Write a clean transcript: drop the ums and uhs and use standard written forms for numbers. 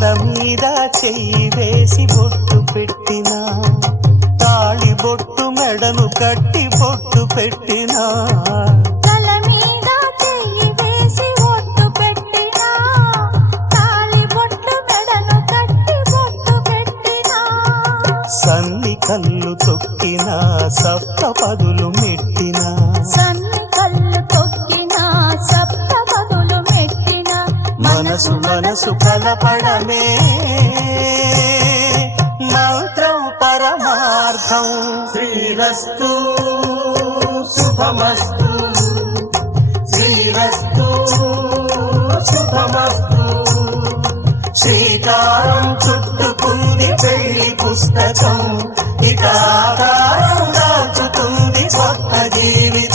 తల మీద చెయ్యి వేసి బొట్టు పెట్టినా, తాళి బొట్టు మెడను కట్టి బొట్టు పెట్టినా, తల మీద చెయ్యి వేసి బొట్టు పెట్టినా, తాళి బొట్టు మెడను కట్టి బొట్టు పెట్టినా, సన్ని కళ్ళు తొక్కినా సప్త పదులు మెట్టినా, సన్ని కళ్ళు తొక్కినా సప్త పదులు మెట్టినా, మనసు మనసు కలపడమే మంత్రం పరమార్థం. శ్రీరస్తు శుభమస్తు, శ్రీరస్తు శుభమస్తు. శ్రీకారం చుట్టుకుంది పెళ్లి పుస్తకం, ఇక ఆకారం దాచుతుంది కొత్త జీవితం.